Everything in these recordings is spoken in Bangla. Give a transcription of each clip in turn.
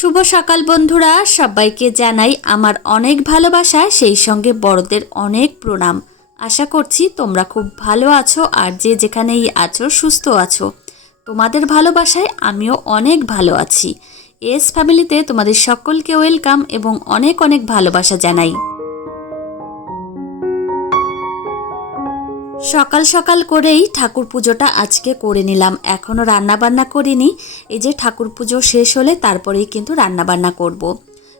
শুভ সকাল বন্ধুরা। সবাইকে জানাই আমার অনেক ভালোবাসা, সেই সঙ্গে বড়দের অনেক প্রণাম। আশা করছি তোমরা খুব ভালো আছো আর যে যেখানেই আছো, সুস্থ আছো। তোমাদের ভালোবাসায় আমিও অনেক ভালো আছি। এস ফ্যামিলিতে তোমাদের সকলকে ওয়েলকাম এবং অনেক অনেক ভালোবাসা জানাই। সকাল সকাল করেই ঠাকুর পুজোটা আজকে করে নিলাম। এখনও রান্নাবান্না করিনি। এই যে ঠাকুর পুজো শেষ হলে তারপরেই কিন্তু রান্নাবান্না করব।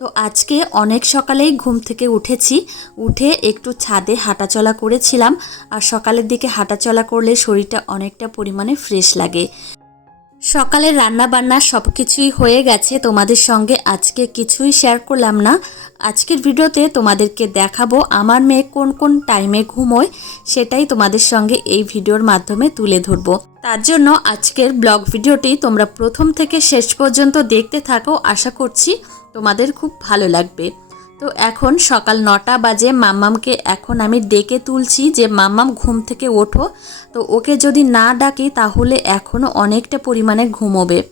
তো আজকে অনেক সকালেই ঘুম থেকে উঠেছি। উঠে একটু ছাদে হাঁটাচলা করেছিলাম। আর সকালের দিকে হাঁটাচলা করলে শরীরটা অনেকটা পরিমাণে ফ্রেশ লাগে। সকালের রান্না বান্না সব কিছুই হয়ে গেছে, তোমাদের সঙ্গে আজকে কিছুই শেয়ার করলাম না। আজকের ভিডিওতে তোমাদেরকে দেখাবো আমার মেয়ে কোন কোন টাইমে ঘুমোয়, সেটাই তোমাদের সঙ্গে এই ভিডিওর মাধ্যমে তুলে ধরবো। তার জন্য আজকের ব্লগ ভিডিওটি তোমরা প্রথম থেকে শেষ পর্যন্ত দেখতে থাকো, আশা করছি তোমাদের খুব ভালো লাগবে। তো এখন সকাল নটা বাজে, মাম্মামকে এখন আমি ডেকে তুলছি যে, মাম্মাম ঘুম থেকে ওঠো। তো ওকে যদি না ডাকি, তাহলে এখনও অনেকটা পরিমাণে ঘুমোবে।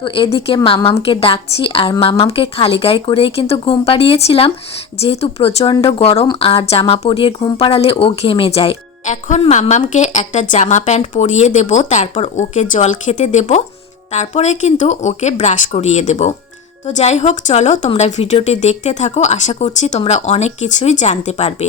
তো এদিকে মামামকে ডাকছি, আর মামামকে খালি গায়ে করেই কিন্তু ঘুম পাড়িয়েছিলাম। যেহেতু প্রচণ্ড গরম, আর জামা পরিয়ে ঘুম পাড়ালে ও ঘেমে যায়। এখন মামামকে একটা জামা প্যান্ট পরিয়ে দেব, তারপর ওকে জল খেতে দেব, তারপরে কিন্তু ওকে ব্রাশ করিয়ে দেব। তো যাই হোক, চলো তোমরা ভিডিওটি দেখতে থাকো। আশা করছি তোমরা অনেক কিছুই জানতে পারবে।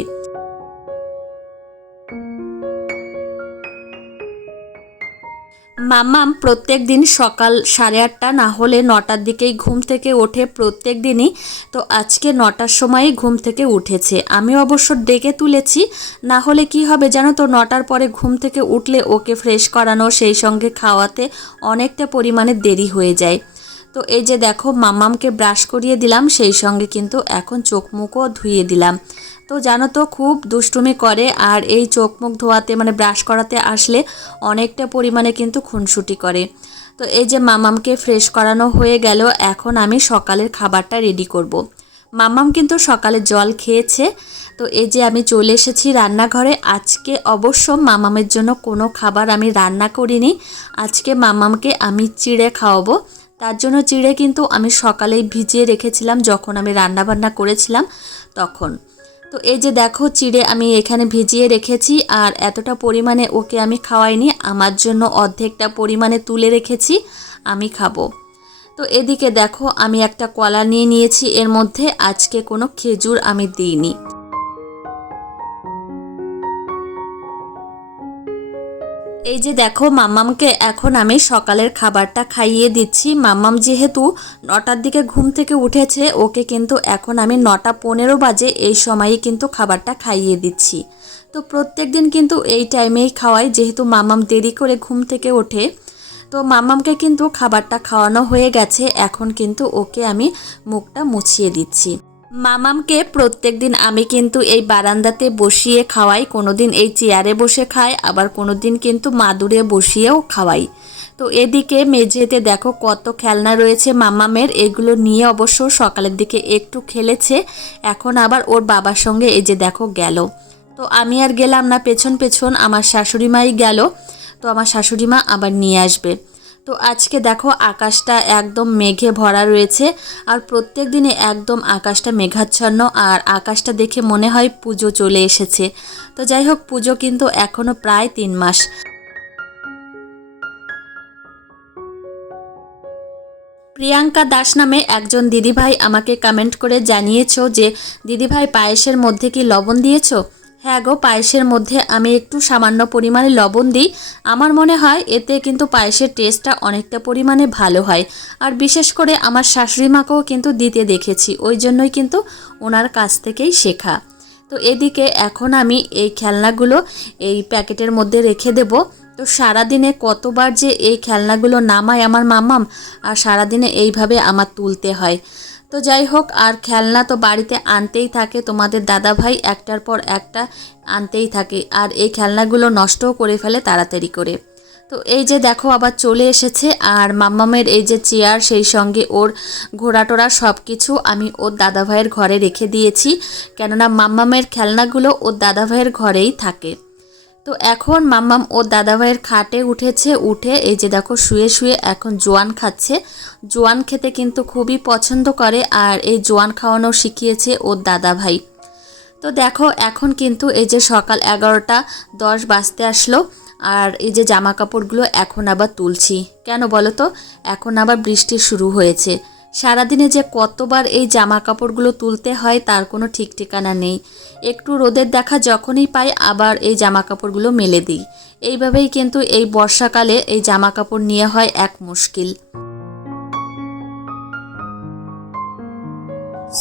মাম্মাম, প্রত্যেক দিন সকাল সাড়ে আটটা না হলে নটার দিকেই ঘুম থেকে ওঠে প্রত্যেক দিনই। তো আজকে নটার সময়ই ঘুম থেকে উঠেছে। আমি অবশ্য ডেকে তুলেছি, না হলে কি হবে জানো তো, নটার পরে ঘুম থেকে উঠলে ওকে ফ্রেশ করানো, সেই সঙ্গে খাওয়াতে অনেকটা পরিমাণে দেরি হয়ে যায়। তো এই যে দেখো মামামকে ব্রাশ করিয়ে দিলাম, সেই সঙ্গে কিন্তু এখন চোখ মুখও ধুয়ে দিলাম। তো জানো তো খুব দুষ্টুমি করে, আর এই চোখ মুখ ধোয়াতে মানে ব্রাশ করাতে আসলে অনেকটা পরিমাণে কিন্তু খুনসুটি করে। তো এই যে মামামকে ফ্রেশ করানো হয়ে গেল, এখন আমি সকালের খাবারটা রেডি করব। মামাম কিন্তু সকালে জল খেয়েছে, তো এই যে আমি চলে এসেছি রান্নাঘরে। আজকে অবশ্য মামামের জন্য কোনো খাবার আমি রান্না করিনি, আজকে মামামকে আমি চিড়ে খাওয়াবো। তার জন্য চিড়ে কিন্তু আমি সকালেই ভিজিয়ে রেখেছিলাম যখন আমি রান্না বান্না করেছিলাম তখন। তো এই যে দেখো চিড়ে আমি এখানে ভিজিয়ে রেখেছি আর এতটা পরিমাণে ওকে আমি খাওয়াইনি, আমার জন্য অর্ধেকটা পরিমাণে তুলে রেখেছি, আমি খাব। তো এদিকে দেখো আমি একটা কলা নিয়ে নিয়েছি, এর মধ্যে আজকে কোনো খেজুর আমি দিইনি। এই যে দেখো, মাম্মামকে এখন আমি সকালের খাবারটা খাইয়ে দিচ্ছি। মাম্মাম যেহেতু নটার দিকে ঘুম থেকে উঠেছে, ওকে কিন্তু এখন আমি নটা পনেরো বাজে এই সময়ই কিন্তু খাবারটা খাইয়ে দিচ্ছি। তো প্রত্যেক দিন কিন্তু এই টাইমেই খাওয়াই, যেহেতু মাম্মাম দেরি করে ঘুম থেকে ওঠে। তো মাম্মামকে কিন্তু খাবারটা খাওয়ানো হয়ে গেছে, এখন কিন্তু ওকে আমি মুখটা মুছিয়ে দিচ্ছি। মামামকে প্রত্যেক দিন আমি কিন্তু এই বারান্দাতে বসিয়ে খাওয়াই কোনো দিন এই চেয়ারে বসে খাই, আবার কোনো দিন কিন্তু মাদুরে বসিয়েও খাওয়াই। তো এদিকে মেঝেতে দেখো কত খেলনা রয়েছে মামামের, এগুলো নিয়ে অবশ্য সকালের দিকে একটু খেলেছে, এখন আবার ওর বাবার সঙ্গে এই যে দেখো গেল। তো আমি আর গেলাম না, পেছন পেছন আমার শাশুড়ি মাই গেল, তো আমার শাশুড়ি মা আবার নিয়ে আসবে। তো আজকে দেখো আকাশটা একদম মেঘে ভরা রয়েছে আর প্রত্যেক দিনে একদম আকাশটা মেঘাচ্ছন্ন আর আকাশটা দেখে মনে হয় পুজো চলে এসেছে। তো যাই হোক, পুজো কিন্তু এখনও প্রায় তিন মাস। প্রিয়াঙ্কা দাস নামে একজন দিদিভাই আমাকে কমেন্ট করে জানিয়েছ যে, দিদিভাই, পায়েসের মধ্যে কি লবণ দিয়েছ? হ্যাঁ গো, পায়েসের মধ্যে আমি একটু সামান্য পরিমাণে লবণ দিই। আমার মনে হয় এতে কিন্তু পায়েসের টেস্টটা অনেকটা পরিমাণে ভালো হয়। আর বিশেষ করে আমার শাশুড়ি মাকেও কিন্তু দিতে দেখেছি, ওই জন্যই কিন্তু ওনার কাছ থেকেই শেখা। তো এদিকে এখন আমি এই খেলনাগুলো এই প্যাকেটের মধ্যে রেখে দেব। তো সারাদিনে কতবার যে এই খেলনাগুলো নামায় আমার মামাম আর সারাদিনে এইভাবে আমার তুলতে হয়। তো যাই হোক, আর খেলনা তো বাড়িতে আনতেই থাকে। তোমাদের দাদা ভাই একটার পর একটা আনতেই থাকে। আর এই খেলনাগুলো নষ্টও করে ফেলে তাড়াতাড়ি করে। তো এই যে দেখো, আবার চলে এসেছে। আর মাম্মামের এই যে চেয়ার, সেই সঙ্গে ওর ঘোড়াটোড়া সব কিছু আমি ওর দাদাভাইয়ের ঘরে রেখে দিয়েছি। কেননা মাম্মামের খেলনাগুলো ওর দাদা ভাইয়ের ঘরেই থাকে। তো এখন মাম্মাম ও দাদাভাইয়ের খাটে উঠেছে, উঠে এই যে দেখো শুয়ে শুয়ে এখন জোয়ান খাচ্ছে। জোয়ান খেতে কিন্তু খুবই পছন্দ করে আর এই জোয়ান খাওয়ানো শিখিয়েছে ওর দাদাভাই। তো দেখো এখন কিন্তু এই যে সকাল এগারোটা দশ বাজতে আসলো আর এই যে জামা কাপড়গুলো এখন আবার তুলছি। কেন বলো তো? এখন আবার বৃষ্টি শুরু হয়েছে। সারাদিনে যে কতবার এই জামা কাপড়গুলো তুলতে হয় তার কোনো ঠিক ঠিকানা নেই। একটু রোদের দেখা যখনই পাই আবার এই জামা কাপড়গুলো মেলে দিই। এইভাবেই কিন্তু এই বর্ষাকালে এই জামা কাপড় নিয়ে হয় এক মুশকিল।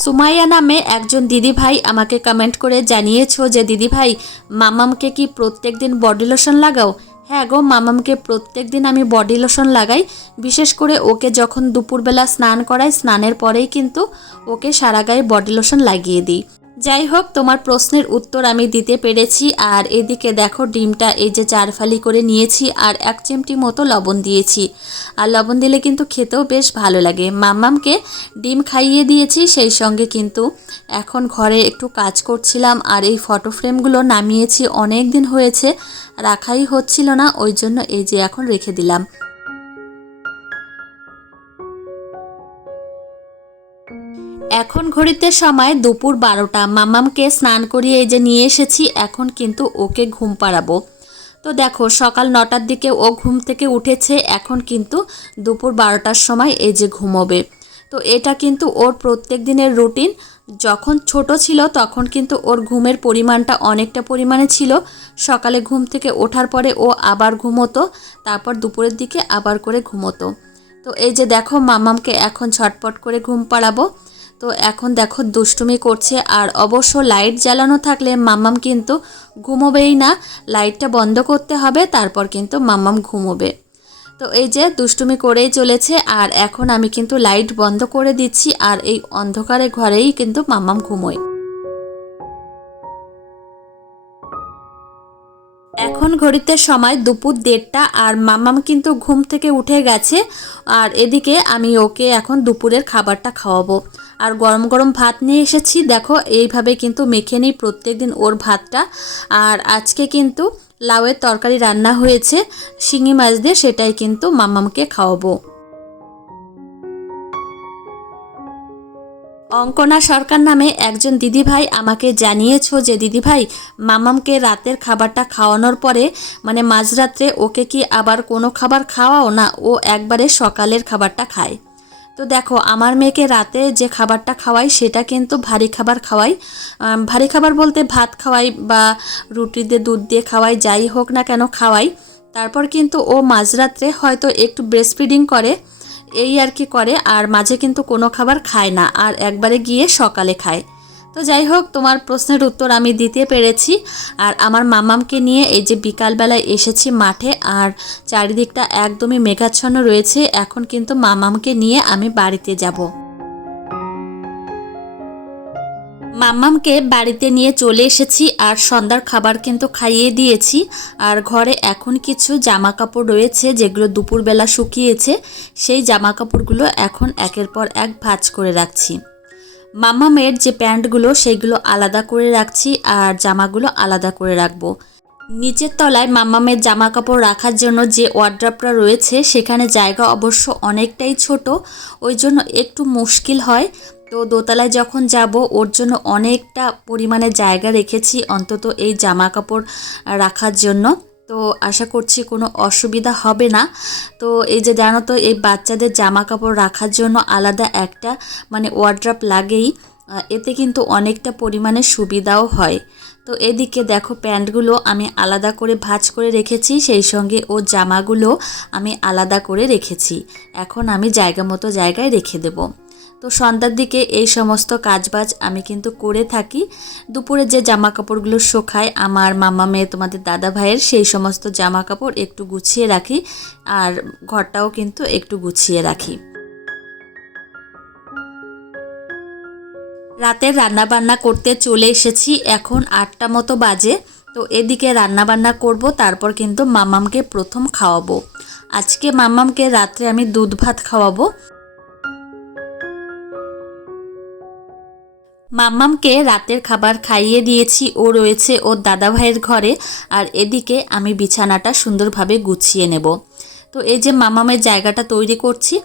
সুমাইয়া নামে একজন দিদিভাই আমাকে কমেন্ট করে জানিয়েছো যে, দিদিভাই, মামামকে কি প্রত্যেক দিন বডি লোশন লাগাও? হ্যাঁ গো, মামামকে প্রত্যেক দিন আমি বডি লোশন লাগাই, বিশেষ করে ওকে যখন দুপুরবেলা স্নান করাই, স্নানের পরেই কিন্তু ওকে সারা গায়ে বডি লোশন লাগিয়ে দিই। যাই হোক তোমার প্রশ্নের উত্তর আমি দিতে পেরেছি, আর এদিকে দেখো, ডিমটা এই যে চারফালি করে নিয়েছি, আর এক চিমটি মতো লবণ দিয়েছি। আর লবণ দিলে কিন্তু খেতেও বেশ ভালো লাগে। মাম্মামকে ডিম খাইয়ে দিয়েছি, সেই সঙ্গে কিন্তু এখন ঘরে একটু কাজ করছিলাম, আর এই ফটো ফ্রেমগুলো নামিয়েছি, অনেক দিন হয়েছে, রাখাই হচ্ছিল না, ওই জন্য এই যে এখন রেখে দিলাম। ঘড়িতে সময় দুপুর বারোটা। মামামকে স্নান করিয়ে এই যে নিয়ে এসেছি, এখন কিন্তু ওকে ঘুম পাড়াবো। তো দেখো, সকাল নটার দিকে ও ঘুম থেকে উঠেছে, এখন কিন্তু দুপুর বারোটার সময় এই যে ঘুমোবে। তো এটা কিন্তু ওর প্রত্যেক দিনের রুটিন। যখন ছোট ছিল, তখন কিন্তু ওর ঘুমের পরিমাণটা অনেকটা পরিমাণে ছিল। সকালে ঘুম থেকে ওঠার পরে ও আবার ঘুমোতো, তারপর দুপুরের দিকে আবার করে ঘুমোতো। তো এই যে দেখো, মামামকে এখন ছটপট করে ঘুম পাড়াবো। তো এখন দেখো দুষ্টুমি করছে আর অবশ্য লাইট জ্বালানো থাকলে মাম্মাম কিন্তু ঘুমোবেই না। লাইটটা বন্ধ করতে হবে, তারপর কিন্তু মাম্মাম ঘুমোবে। তো এই যে দুষ্টুমি করেই চলেছে আর এখন আমি কিন্তু লাইট বন্ধ করে দিচ্ছি আর এই অন্ধকারে ঘরেই কিন্তু মাম্মাম ঘুমোয়। এখন ঘড়িতে সময় দুপুর দেড়টা আর মাম্মাম কিন্তু ঘুম থেকে উঠে গেছে। আর এদিকে আমি ওকে এখন দুপুরের খাবারটা খাওয়াবো। আর গরম গরম ভাত নিয়ে এসেছি। দেখো, এইভাবে কিন্তু মেখে নিই প্রত্যেক দিন ওর ভাতটা। আর আজকে কিন্তু লাউয়ের তরকারি রান্না হয়েছে। শিঙি মাছ দিয়ে সেটাই কিন্তু মামামকে খাওয়াবো। অঙ্কনা সরকার নামে একজন দিদিভাই আমাকে জানিয়েছো যে, দিদিভাই, মামামকে রাতের খাবারটা খাওয়ানোর পরে মানে মাঝরাত্রে ওকে কি আবার কোনো খাবার খাওয়াও না? ও একবারে সকালের খাবারটা খায়। তো দেখো, আমার মেয়েকে রাতে যে খাবারটা খাওয়াই, সেটা কিন্তু ভারী খাবার খাওয়াই। ভারী খাবার বলতে ভাত খাওয়াই বা রুটি দিয়ে, দুধ দিয়ে খাওয়াই, যাই হোক না কেন খাওয়াই। তারপর কিন্তু ও মাঝরাত্রে হয়তো একটু ব্রেস্ট ফিডিং করে, এই আর কি করে, আর মাঝে কিন্তু কোনো খাবার খায় না, আর একবারে গিয়ে সকালে খায়। তো যাই হোক, তোমার প্রশ্নের উত্তর আমি দিতে পেরেছি। আর আমার মামামকে নিয়ে এই যে বিকালবেলায় এসেছি মাঠে, আর চারিদিকটা একদমই মেঘাচ্ছন্ন রয়েছে, এখন কিন্তু মামামকে নিয়ে আমি বাড়িতে যাব। মাম্মামকে বাড়িতে নিয়ে চলে এসেছি, আর সন্ধ্যার খাবার কিন্তু খাইয়ে দিয়েছি। আর ঘরে এখন কিছু জামা কাপড় রয়েছে, যেগুলো দুপুরবেলা শুকিয়েছে, সেই জামা কাপড়গুলো এখন একের পর এক ভাঁজ করে রাখছি। মাম্মামের যে প্যান্টগুলো, সেইগুলো আলাদা করে রাখছি আর জামাগুলো আলাদা করে রাখব। নিচের তলায় মাম্মামের জামা কাপড় রাখার জন্য যে ওয়ার্ড্রাপটা রয়েছে, সেখানে জায়গা অবশ্য অনেকটাই ছোট, ওই জন্য একটু মুশকিল হয়। তো দোতলায় যখন যাব, ওর জন্য অনেকটা পরিমাণে জায়গা রেখেছি অন্তত এই জামা কাপড় রাখার জন্য। তো আশা করছি কোনো অসুবিধা হবে না। তো এই যে জানো তো, এই বাচ্চাদের জামা কাপড় রাখার জন্য আলাদা একটা মানে ওয়ার্ড্রাপ লাগেই। এতে কিন্তু অনেকটা পরিমাণে সুবিধাও হয়। তো এদিকে দেখো প্যান্টগুলো আমি আলাদা করে ভাজ করে রেখেছি, সেই সঙ্গে ও জামাগুলো আমি আলাদা করে রেখেছি। এখন আমি জায়গা মতো জায়গায় রেখে দেবো। তো সন্ধ্যার দিকে এই সমস্ত কাজবাজ আমি কিন্তু করে থাকি। দুপুরে যে জামা কাপড়গুলো শোখায় আমার মামা মেয়ে, তোমাদের দাদা ভাইয়ের, সেই সমস্ত জামা কাপড় একটু গুছিয়ে রাখি আর ঘরটাও কিন্তু একটু গুছিয়ে রাখি। রাতের রান্না বান্না করতে চলে এসেছি, এখন আটটা মতো বাজে। তো এদিকে রান্না বান্না করব, তারপর কিন্তু মামামকে প্রথম খাওয়াবো। আজকে মামামকে রাত্রে আমি দুধ ভাত খাওয়াবো। মাম্মামকে রাতের খাবার খাইয়ে দিয়েছি, ও রয়েছে ওর দাদা ভাইয়ের ঘরে, আর এদিকে আমি বিছানাটা সুন্দরভাবে গুছিয়ে নেব। তো এই যে মামামের জায়গাটা তৈরি করছি,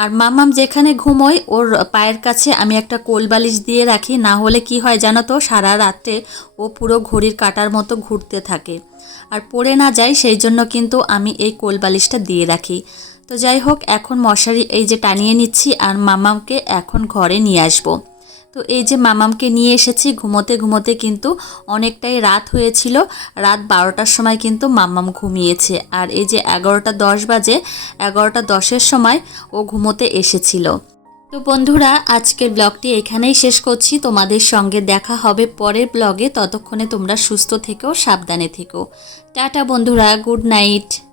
আর মামাম যেখানে ঘুমোয়, ওর পায়ের কাছে আমি একটা কোল বালিশ দিয়ে রাখি, না হলে কি হয় জানো তো, সারা রাত্রে ও পুরো ঘড়ির কাটার মতো ঘুরতে থাকে। আর পড়ে না যায়, সেই জন্য কিন্তু আমি এই কোল বালিশটা দিয়ে রাখি। তো যাই হোক, এখন মশারি এই যে টানিয়ে নিচ্ছি, আর মামামকে এখন ঘরে নিয়ে আসব। তো এই যে মামামকে নিয়ে এসেছি, ঘুমোতে ঘুমোতে কিন্তু অনেকটাই রাত হয়েছিল। রাত বারোটার সময় কিন্তু মামাম ঘুমিয়েছে। আর এই যে এগারোটা দশ বাজে, এগারোটা দশের সময় ও ঘুমোতে এসেছিল। তো বন্ধুরা, আজকের ব্লগটি এখানেই শেষ করছি। তোমাদের সঙ্গে দেখা হবে পরের ব্লগে। ততক্ষণে তোমরা সুস্থ থেকো, সাবধানে থেকো। টাটা বন্ধুরা, গুড নাইট।